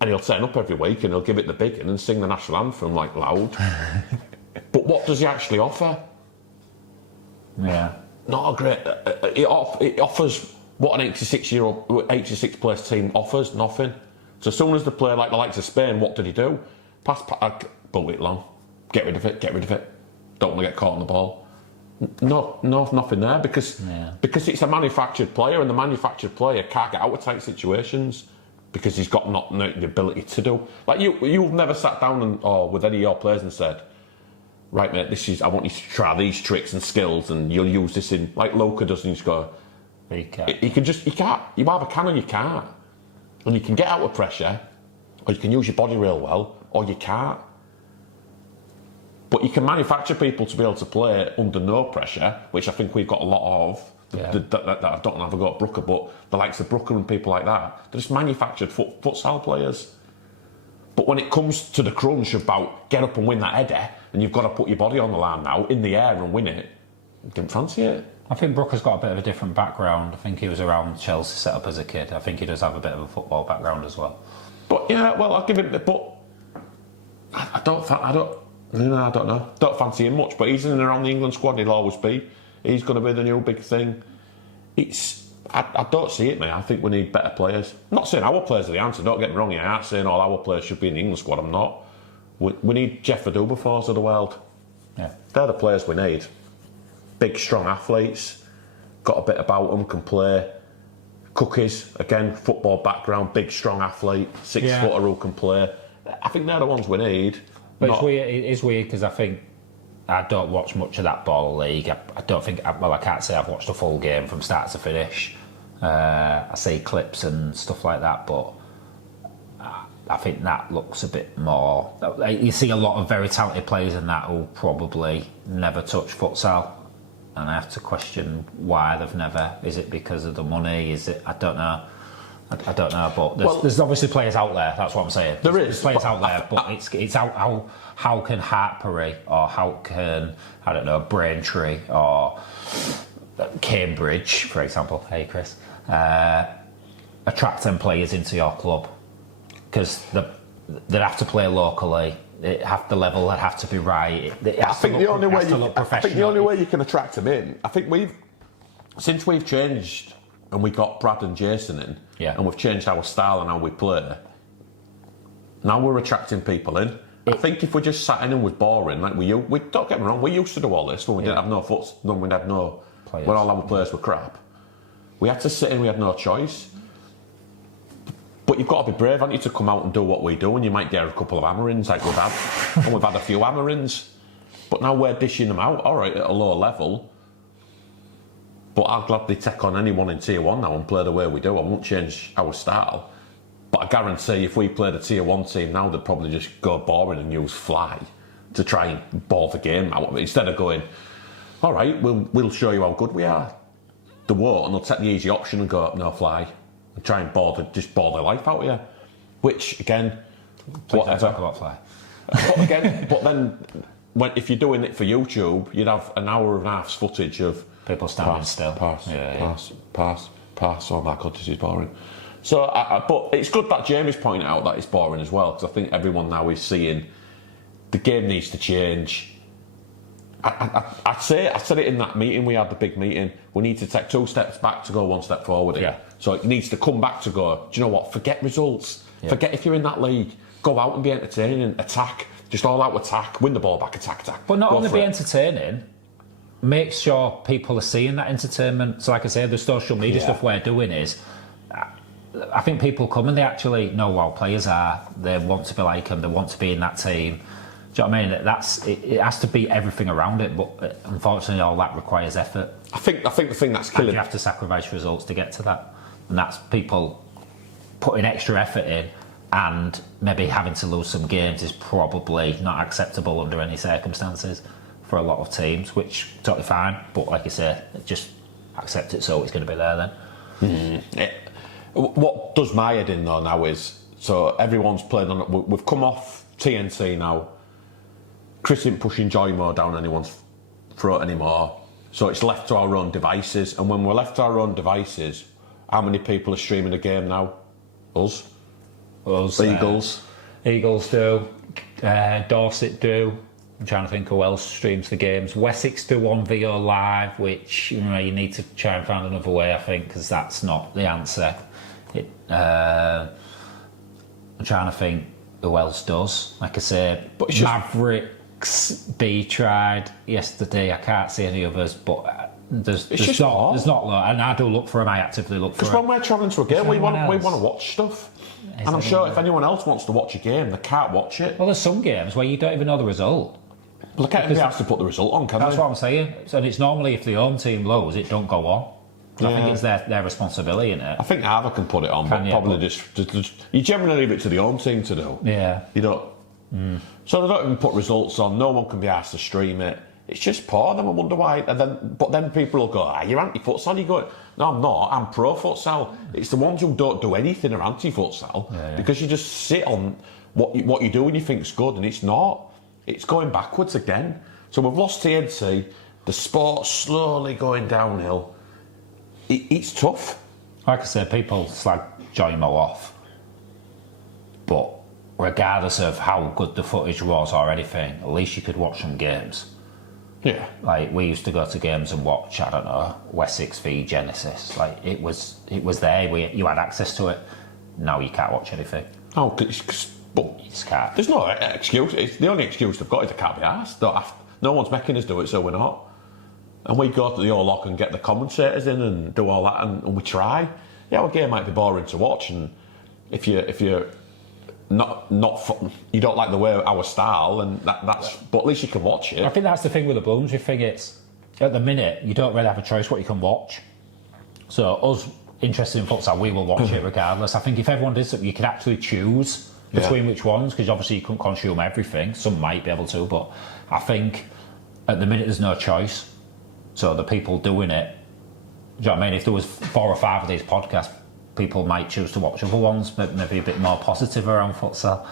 and he'll turn up every week and he'll give it the big one and sing the national anthem like loud. But what does he actually offer? Yeah. Not a great. It offers what an 86 place team offers. Nothing. So as soon as the player like the likes of Spain, what did he do? Pass, pull it long. Get rid of it. Get rid of it. Don't want to get caught on the ball. No, nothing there because it's a manufactured player, and the manufactured player can't get out of tight situations because he's got not the ability to do. Like you've never sat down or with any of your players and said, right, mate, I want you to try these tricks and skills, and you'll use this in, like Loka does, and you just go, he can't. You can't. You either can or you can't. And you can get out of pressure, or you can use your body real well, or you can't. But you can manufacture people to be able to play under no pressure, which I think we've got a lot of. Yeah. I don't know if I've got Brooker, but the likes of Brooker and people like that, they're just manufactured futsal players. But when it comes to the crunch about get up and win that header, and you've got to put your body on the line now, in the air and win it, I didn't fancy it. I think Brooker's got a bit of a different background. I think he was around Chelsea set up as a kid. I think he does have a bit of a football background as well. But yeah, well, I'll give him. But I don't know. Don't fancy him much. But he's in and around the England squad. He'll always be. He's going to be the new big thing. It's I don't see it, mate. I think we need better players. I'm not saying our players are the answer, don't get me wrong here. I'm not saying all our players should be in the England squad, I'm not. We need Jeff Adubafor's of the world. Yeah. They're the players we need. Big, strong athletes, got a bit about them, can play. Cookies, again, football background, big, strong athlete, 6 footer who can play. I think they're the ones we need. But it is weird because I think I don't watch much of that ball league. I don't think, well, I can't say I've watched a full game from start to finish. I see clips and stuff like that, but I think that looks a bit more. You see a lot of very talented players in that who probably never touch futsal, and I have to question why they've never. Is it because of the money? Is it? I don't know. I don't know, but there's obviously players out there. That's what I'm saying. There's players out there, but it's how can Hartpury or how can, I don't know, Braintree or Cambridge, for example. Hey, Chris, attract them players into your club, because they'd have to play locally. The level would have to be right. I think the only way you can attract them in. I think since we've changed and we got Brad and Jason in, and we've changed our style and how we play. Now we're attracting people in. I think if we just sat in and was boring, like we don't get me wrong, we used to do all this when we didn't have when all our players were crap. We had to sit in, we had no choice. But you've got to be brave, haven't you, to come out and do what we do, and you might get a couple of hammerings like we've had. And we've had a few hammerings. But now we're dishing them out, all right, at a lower level. But I'll gladly take on anyone in Tier 1 now and play the way we do. I won't change our style. But I guarantee if we played a Tier 1 team now, they'd probably just go boring and use fly to try and ball the game out of it. Instead of going, all right, we'll show you how good we are. They won't, and they'll take the easy option and go, no fly. And try and ball their life out of you. Which, again, whatever. Talk about fly. But then, if you're doing it for YouTube, you'd have an hour and a half's footage of people standing still. Pass. Oh my God, this is boring. So, but it's good that Jamie's pointing out that it's boring as well, because I think everyone now is seeing the game needs to change. I said it in that meeting we had, the big meeting. We need to take 2 steps back to go 1 step forward. Yeah. So it needs to come back to go, do you know what? Forget results. Yeah. Forget if you're in that league. Go out and be entertaining. Attack. Just all out attack. Win the ball back. Attack. But not only be entertaining, make sure people are seeing that entertainment. So like I say, the social media stuff we're doing is, I think people come and they actually know what players are. They want to be like them. They want to be in that team. Do you know what I mean? It has to be everything around it, but unfortunately all that requires effort. I think the thing that's killing... And you have to sacrifice results to get to that. And that's people putting extra effort in, and maybe having to lose some games is probably not acceptable under any circumstances for a lot of teams, which is totally fine. But like I said, just accept it, so it's going to be there then. What does my head in though now is, so everyone's playing on it. We've come off TNT now. Chris isn't pushing joy mode down anyone's throat anymore. So it's left to our own devices. And when we're left to our own devices, how many people are streaming the game now? Us. Eagles. Eagles do. Dorset do. I'm trying to think who else streams the games. Wessex do on VO Live, which you need to try and find another way, I think, because that's not the answer. I'm trying to think who else does. Like I say, but Mavericks B tried yesterday. I can't see any others, but there's not, and I do look for them. I actively look for them. Because when we're travelling to a game, we want to watch stuff. And I'm sure if anyone else wants to watch a game, they can't watch it. Well, there's some games where you don't even know the result. Well, they can't be asked to put the result on, can they? That's what I'm saying. And it's normally if the home team lose, it don't go on. I think it's their responsibility, isn't it? I think either can put it on, but probably just you generally leave it to the home team to do. Yeah. You don't. So they don't even put results on. No one can be asked to stream it. It's just poor. Then I wonder why. But then people will go, you're anti-futsal. You go, no, I'm not. I'm pro-futsal. It's the ones who don't do anything are anti-futsal because you just sit on what you do and you think it's good, and it's not. It's going backwards again. So we've lost TNT. The sport's slowly going downhill. It's tough. Like I said, people slag Joymo off, but regardless of how good the footage was or anything, at least you could watch some games. Yeah. Like, we used to go to games and watch, I don't know, Wessex v Genesis. Like, it was there. You had access to it. Now you can't watch anything. Oh, but You just can't. there's no excuse. The only excuse they've got is they can't be asked. No one's making us do it, so we're not. And we go to the Orlock and get the commentators in and do all that, and we try. Yeah, our game might be boring to watch, and if you're not you don't like the way our style, and that's. But at least you can watch it. I think that's the thing with the Bloomsbury thing. It's at the minute you don't really have a choice what you can watch. So us interested in futsal, we will watch it regardless. I think if everyone did something, you could actually choose between which ones, because obviously you couldn't consume everything. Some might be able to, but I think at the minute there's no choice. So the people doing it, do you know what I mean? If there was 4 or 5 of these podcasts, people might choose to watch other ones, but maybe a bit more positive around futsal.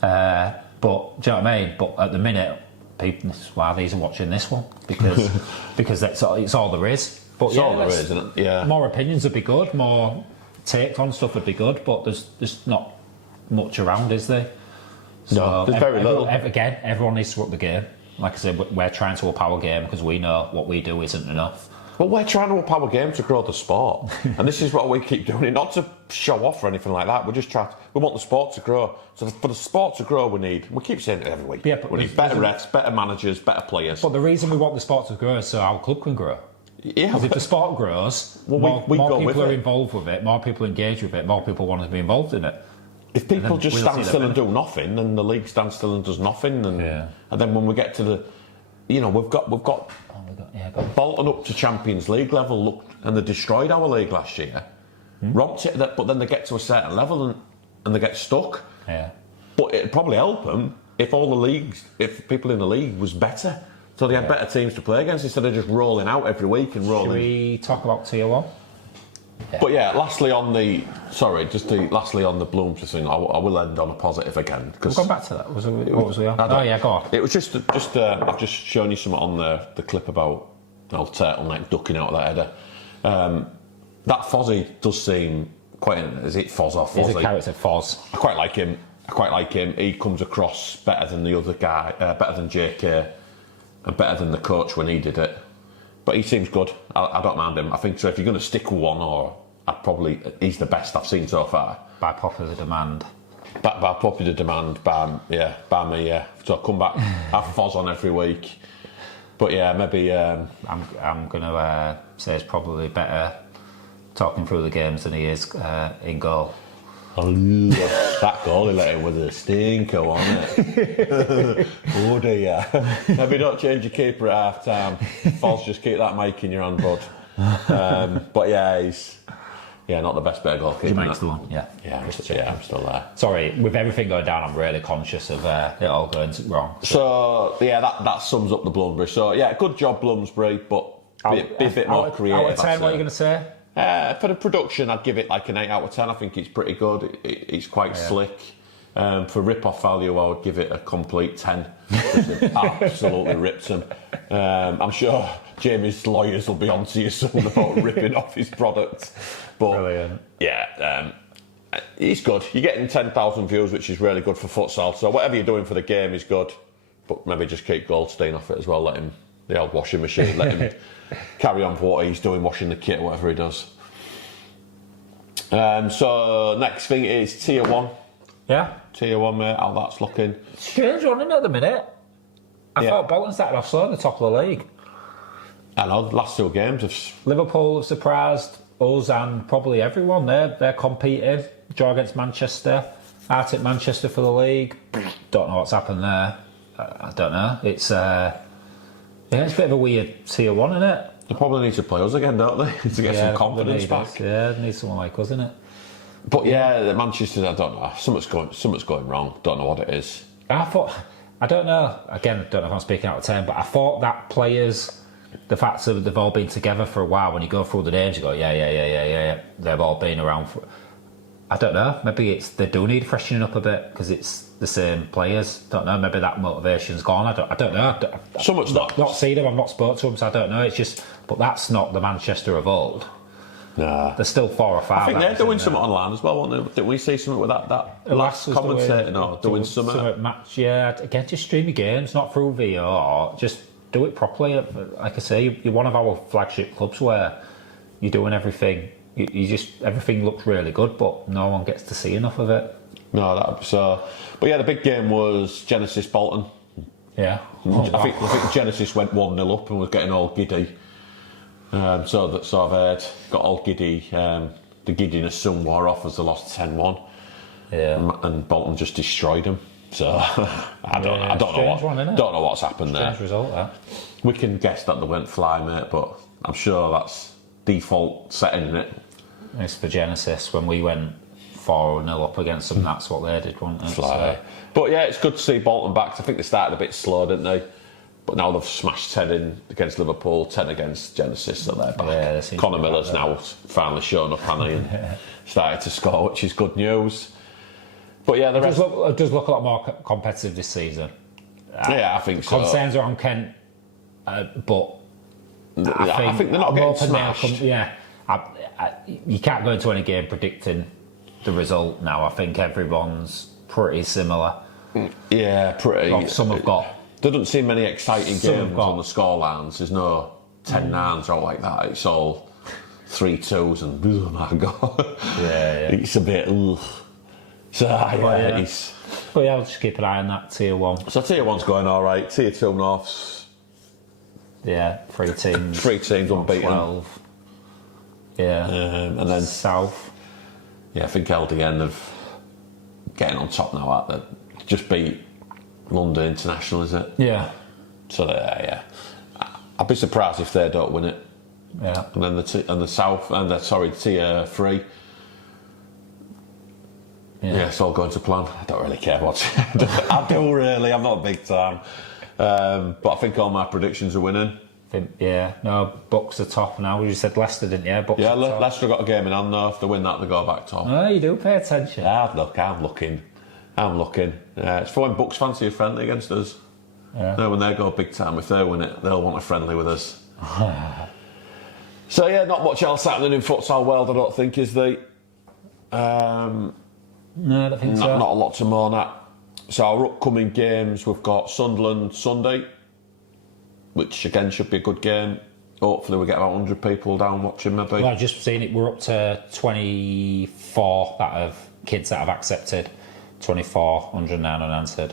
But do you know what I mean? But at the minute, people, why these are watching this one, because it's all there is. But It's all there is, isn't it? Yeah. More opinions would be good. More takes on stuff would be good. But there's not much around, is there? So No, there's very little. Again, everyone needs to up the game. Like I said, we're trying to up our game because we know what we do isn't enough. But we're trying to up our game to grow the sport, and this is what we keep doing. Not to show off or anything like that. We're just trying. We want the sport to grow. So for the sport to grow, we keep saying it every week. Yeah, but we need better refs, better managers, better players. But the reason we want the sport to grow is so our club can grow. Yeah, Because if the sport grows, Well, we more go with people are it. involved with it, more people engage with it, more people want to be involved in it. if people then just we'll stand see still that and do nothing, then the league stands still and does nothing, and then when we get to the, we've got Go on. Bolton up to Champions League level, look, and they destroyed our league last year. Romped it, but then they get to a certain level and they get stuck. Yeah. But it'd probably help them if if people in the league was better, so they had better teams to play against instead of just rolling out every week and rolling. Should we talk about Tier 1? But yeah, lastly on the Bloomsbury thing, I will end on a positive again. We'll go back to that. What was we on? Oh yeah, go on. It was just I've just shown you something on the clip about old turtleneck ducking out of that header. That Fozzie does seem quite. Is it Foz or Fozzie? He's a character, Foz. I quite like him. He comes across better than the other guy, better than JK, and better than the coach when he did it. But he seems good. I don't mind him. I think so. If you're going to stick with one, he's the best I've seen so far. By popular demand. By popular demand, by me, yeah. So come back, have Foz on every week. But yeah, maybe. I'm going to say it's probably better talking through the games than he is in goal. That goal he let in with a stinker on it. Oh dear. Maybe don't change your keeper at half time. Foz, just keep that mic in your hand, bud. But yeah, he's not the best bit of goalkeeping. Jermaine's the one, yeah. I'm still there. Sorry, with everything going down, I'm really conscious of it all going wrong. So yeah, that sums up the Bloomsbury. So yeah, good job Bloomsbury, but be a bit more creative. Out of 10, what are you going to say? For the production, I'd give it like an 8 out of 10. I think it's pretty good. It's quite slick. For rip-off value, I would give it a complete 10. Absolutely ripped him. I'm sure Jamie's lawyers will be on to you soon about ripping off his product. But Brilliant. Yeah, he's good. You're getting 10,000 views, which is really good for futsal. So whatever you're doing for the game is good. But maybe just keep Goldstein off it as well. Let him, the old washing machine, let him carry on for what he's doing, washing the kit, whatever he does. So next thing is Tier 1. Yeah. Tier 1, mate, how that's looking. Strange one, isn't it, at the minute? I thought Bolton started off slow at the top of the league. I know, the last 2 games have... Liverpool have surprised us and probably everyone. They're competing. Draw against Manchester. Arctic Manchester for the league. Don't know what's happened there. I don't know. It's a bit of a weird Tier 1, isn't it? They probably need to play us again, don't they? To get some confidence back. Yeah, they need someone like us, innit? But yeah, Manchester, I don't know. Something's going wrong. Don't know what it is. I don't know. Again, I don't know if I'm speaking out of turn, but I thought that players, the fact that they've all been together for a while, when you go through the names, you go, yeah. They've all been around for... I don't know. Maybe they do need freshening up a bit because it's the same players. Don't know. Maybe that motivation's gone. I don't know. Someone's not seen them. I've not spoke to them, so I don't know. It's just, but that's not the Manchester of old. Nah. There's still 4 or 5. I think they're doing something online as well, aren't they? Didn't we see something with that last commentator doing something? Match, yeah. Again, just stream your games, not through VR. Just do it properly. Like I say, you're one of our flagship clubs where you're doing everything. You just everything looks really good, but no one gets to see enough of it. No, but yeah, the big game was Genesis Bolton. Yeah, I think Genesis went 1-0 up and was getting all giddy. So I've heard, got all giddy. The giddiness soon wore off as they lost 10-1. Yeah, and Bolton just destroyed them. So I don't know what's happened there. Strange result, that. We can guess that they went fly, mate, but I'm sure that's default setting, isn't it? It's for Genesis when we went 4-0 up against them. That's what they did, wasn't it? Fly. So. But yeah, it's good to see Bolton back. I think they started a bit slow, didn't they? But now they've smashed 10 in against Liverpool, 10 against Genesis, so they're back. Yeah, Connor Miller's now finally shown up, hasn't he? And started to score, which is good news. But yeah, it does look a lot more competitive this season. Yeah, I think so. Concerns around Kent, but I think they're not getting smashed. You can't go into any game predicting the result now. I think everyone's pretty similar. Yeah, pretty. Well, some have got. There doesn't seem many exciting games on the scorelines. There's no 10-9s or like that. It's all 3-2s and oh my god. Yeah. It's a bit. Ugh. So But yeah, I'll just keep an eye on that tier 1. So tier 1's going all right. Tier 2 North's. Yeah, 3 teams. 3 teams unbeaten. 12. Yeah. And then South. Yeah, I think LDN have getting on top now. At that, just beat London International, is it? Yeah. So yeah, I'd be surprised if they don't win it. Yeah. And then tier 3. Yeah, it's all going to plan. I don't really care what. I do really. I'm not big time, but I think all my predictions are winning. Bucks are top now. You said Leicester, didn't you? Bucks Leicester got a game in hand though. If they win that, they go back top. Oh, you do pay attention. Yeah, look, I'm looking. It's for when Bucks fancy a friendly against us. Yeah. No, when they go big time, if they win it, they'll want a friendly with us. So yeah, not much else happening in futsal world, I don't think, is there? No, I don't think so. Not a lot to moan at. So our upcoming games, we've got Sunderland Sunday, which again should be a good game. Hopefully we get about 100 people down watching maybe. Well, I've just seen it. We're up to 24 kids that have accepted. 24, 109 unanswered.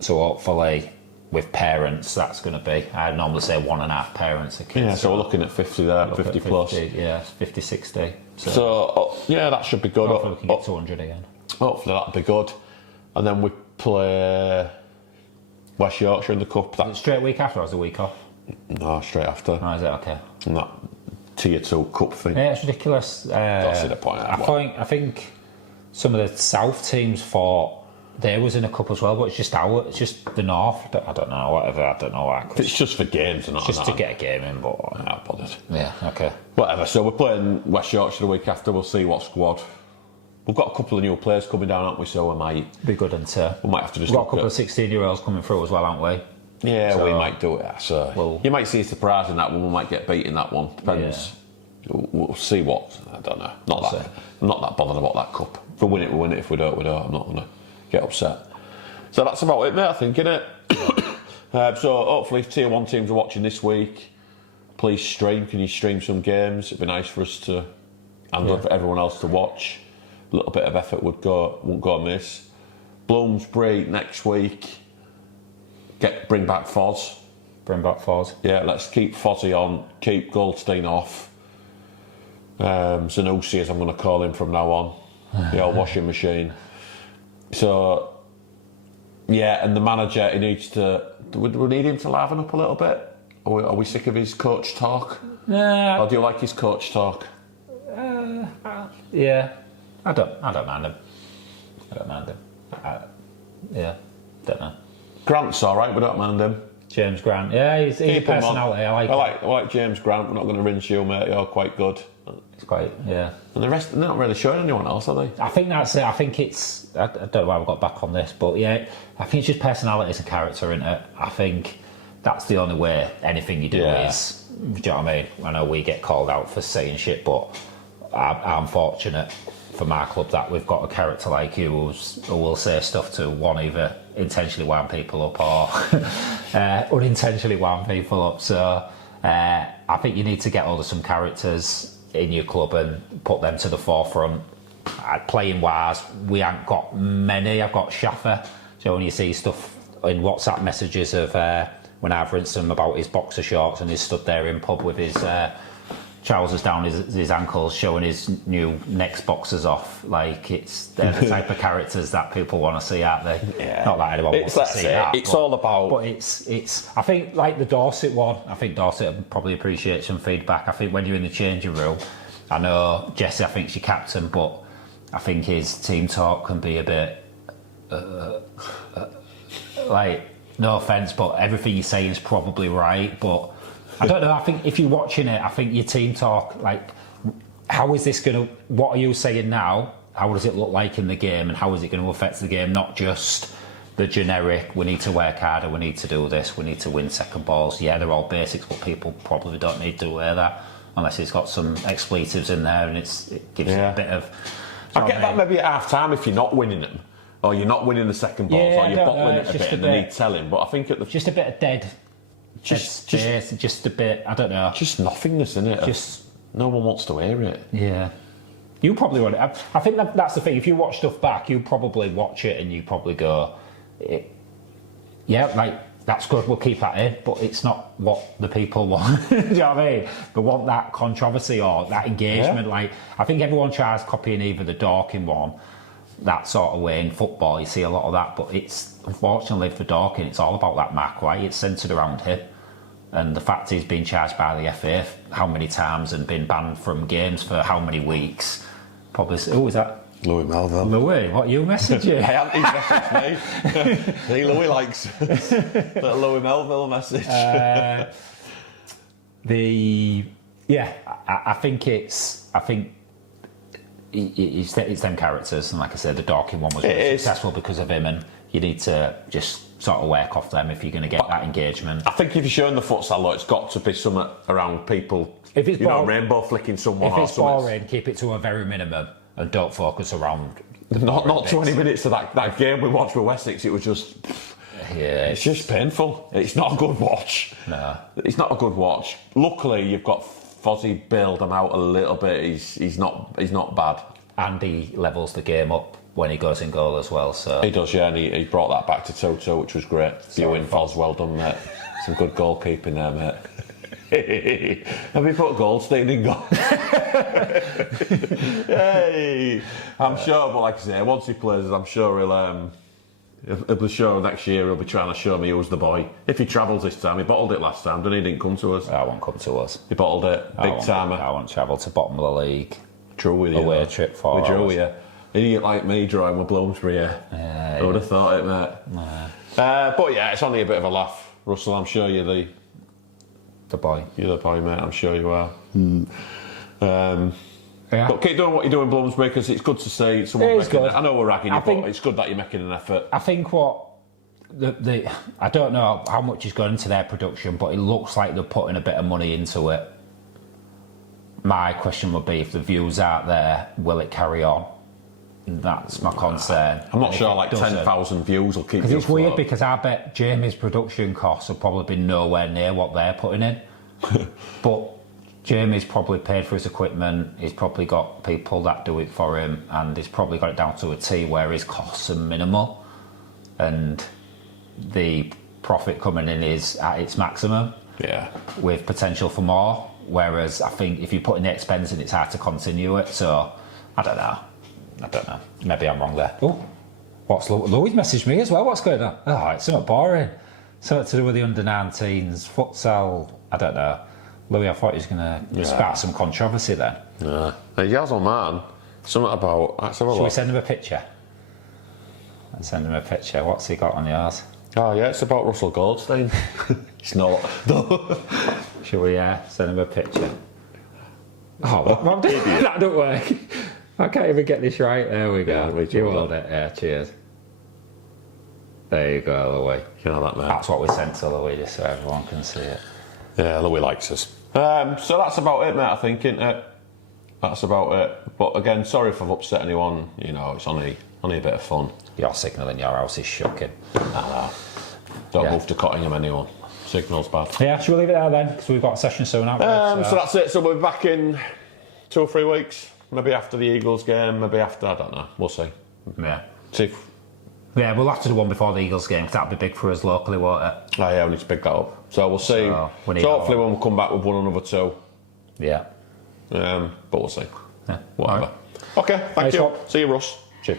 So hopefully with parents that's going to be, I normally say 1.5 parents a kid. Yeah, so we're looking at 50 there, 50 plus. Yeah, 50, 60. So yeah, that should be good. Hopefully we can get 200 again. Hopefully that'll be good. And then we play West Yorkshire in the Cup. Is it straight week after or is it a week off? No, straight after. Oh, is it? Okay. And that tier 2 Cup thing. Yeah, it's ridiculous. Don't see the point of that. I think some of the South teams thought they was in a cup as well, but it's just the North. I don't know, whatever. I don't know why. It's just for games and not just to get a game in, but I'm not bothered. Yeah, okay. Whatever. So we're playing West Yorkshire the week after. We'll see what squad. We've got a couple of new players coming down, haven't we? So we might be good until we might have to just. We've got a couple of 16-year-olds coming through as well, haven't we? Yeah, so we might do it. So you might see a surprise in that one. We might get beat in that one. Depends. Yeah. We'll see what. I don't know. I'm not that bothered about that cup. If we win it, we win it. If we don't, we don't. I'm not going to get upset. So that's about it, mate, I think, innit? So hopefully if Tier 1 teams are watching this week, please stream. Can you stream some games? It'd be nice for us to, and for everyone else to watch. A little bit of effort won't go amiss. Bloomsbury next week. Bring back Foz. Bring back Foz. Yeah, let's keep Fozzy on, keep Goldstein off. Zanussi, as I'm going to call him from now on. The old washing machine. So... yeah, and the manager, he needs to... Do we need him to liven up a little bit? Are we sick of his coach talk? Yeah. Or do you like his coach talk? Yeah. I don't mind him. Don't know. Grant's all right, we don't mind him. James Grant. Yeah, he's a personality. I like James Grant. We're not going to rinse you, mate. You're quite good. It's quite, yeah. And the rest, they're not really showing anyone else, are they? I think that's it. I think it's... I don't know why we got back on this, but yeah, I think it's just personality and character, isn't it? I think that's the only way anything you do is... Do you know what I mean? I know we get called out for saying shit, but I'm fortunate for my club that we've got a character like you who will say stuff to one, either intentionally wound people up or unintentionally wound people up. So I think you need to get hold of some characters in your club and put them to the forefront. Playing wise, we ain't got many. I've got Shaffer. So when you see stuff in WhatsApp messages of when I've rinsed him about his boxer shorts and he's stood there in pub with his trousers down his ankles, showing his new next boxers off. Like, they're the type of characters that people want to see, aren't they? Yeah. Not that anyone wants to see that. It's all about. But it's. I think like the Dorset one. I think Dorset would probably appreciate some feedback. I think when you're in the changing room, I know Jesse, I think she's captain, but I think his team talk can be a bit like, no offence, but everything he's saying is probably right, but I don't know. I think if you're watching it, I think your team talk, like, how is this going to, what are you saying now? How does it look like in the game, and how is it going to affect the game? Not just the generic, we need to work harder, we need to do this, we need to win second balls. Yeah, they're all basics, but people probably don't need to wear that unless it's got some expletives in there and it gives it a bit of... I get that maybe at half time if you're not winning them, or you're not winning the second balls, or you're bottling it a bit and they need telling. But I think at the just a bit of dead space, just a bit. I don't know. Just nothingness, isn't it? Just no one wants to hear it. Yeah, you probably want it. I think that's the thing. If you watch stuff back, you probably watch it and you probably go, yeah, like, that's good, we'll keep that in, but it's not what the people want. Do you know what I mean? They want that controversy or that engagement. Like, I think everyone tries copying either the Dorking one, that sort of way in football. You see a lot of that, but it's, unfortunately for Dorking, it's all about that Mark White. It's centred around him. And the fact he's been charged by the FA how many times and been banned from games for how many weeks. Probably, who is that? Louis Melville. Louis, what you messaging? I haven't messaged me. See, Louis likes little Louis Melville message. I think it's them characters, and like I said, the Dorking one was really successful because of him, and you need to just sort of work off them if you're going to get that engagement. I think if you're showing the futsal, though, it's got to be something around people. If it's rainbow flicking someone. If it's boring, keep it to a very minimum. And don't focus around. Not 20 minutes of that game we watched with Wessex. It was just, it's just painful. It's not a good watch. No, it's not a good watch. Luckily, you've got Fozzie bailed him out a little bit. He's not bad. And he levels the game up when he goes in goal as well. So he does, yeah. And he brought that back to Toto, which was great. You win, Foz. Well done, mate. Some good goalkeeping there, mate. Have you put Goldstein in goal? Hey, I'm sure, but like I say, once he plays, I'm sure he'll be sure next year he'll be trying to show me who's the boy. If he travels this time, he bottled it last time, didn't he? He didn't come to us. I won't come to us. He bottled it, big timer. I won't travel to bottom of the league. Drew with you. Away trip for we drew with you. Idiot like me drawing with Bloomsbury. Yeah. I would have thought it, mate. But yeah, it's only a bit of a laugh, Russell. I'm sure you're the boy. You're the boy, mate. I'm sure you are. But keep doing what you're doing, Bloomsbury, because it's good to see someone making it. I know we're ragging you, but it's good that you're making an effort. I think what I don't know how much is going into their production, but it looks like they're putting a bit of money into it. My question would be, if the views aren't there, will it carry on? That's my concern. I'm not sure, like 10,000 views will keep you Because it's afloat. weird, because I bet Jamie's production costs have probably been nowhere near what they're putting in. But Jamie's probably paid for his equipment, he's probably got people that do it for him, and he's probably got it down to a T where his costs are minimal and the profit coming in is at its maximum. Yeah. With potential for more. Whereas I think if you put in the expense in, it's hard to continue it. So I don't know. Maybe I'm wrong there. Oh, what's Louis messaged me as well? What's going on? Oh, it's something boring. Something to do with the under-19s, futsal. I don't know. Louis, I thought he was going to spark some controversy then. Yeah. Hey, Yazoo man, something about... Shall we send him a picture? Let's send him a picture. What's he got on yours? Oh, yeah, it's about Russell Goldstein. It's not. Shall we send him a picture? Oh, that don't work. I can't even get this right. There we go. Yeah, you hold it. Yeah, cheers. There you go, Louis. You know that, mate. That's what we sent to Louis, just so everyone can see it. Yeah, Louis likes us. So that's about it, mate, I think, isn't it? That's about it. But again, sorry if I've upset anyone. You know, it's only Only a bit of fun. Your signal in your house is shocking. Don't move to Cottingham, anyone. Signal's bad. Yeah, should we leave it there then? Because we've got a session soon, haven't we? So that's it. So we'll be back in 2 or 3 weeks. Maybe after the Eagles game. Maybe after, I don't know. We'll see. Yeah. See. Yeah, we'll have to do one before the Eagles game because that'll be big for us locally, won't it? Oh yeah, we need to pick that up. So we'll see. So hopefully when we come back, we've won another 2. Yeah. But we'll see. Yeah. Whatever. Okay, thank you. See you, Russ. Cheers.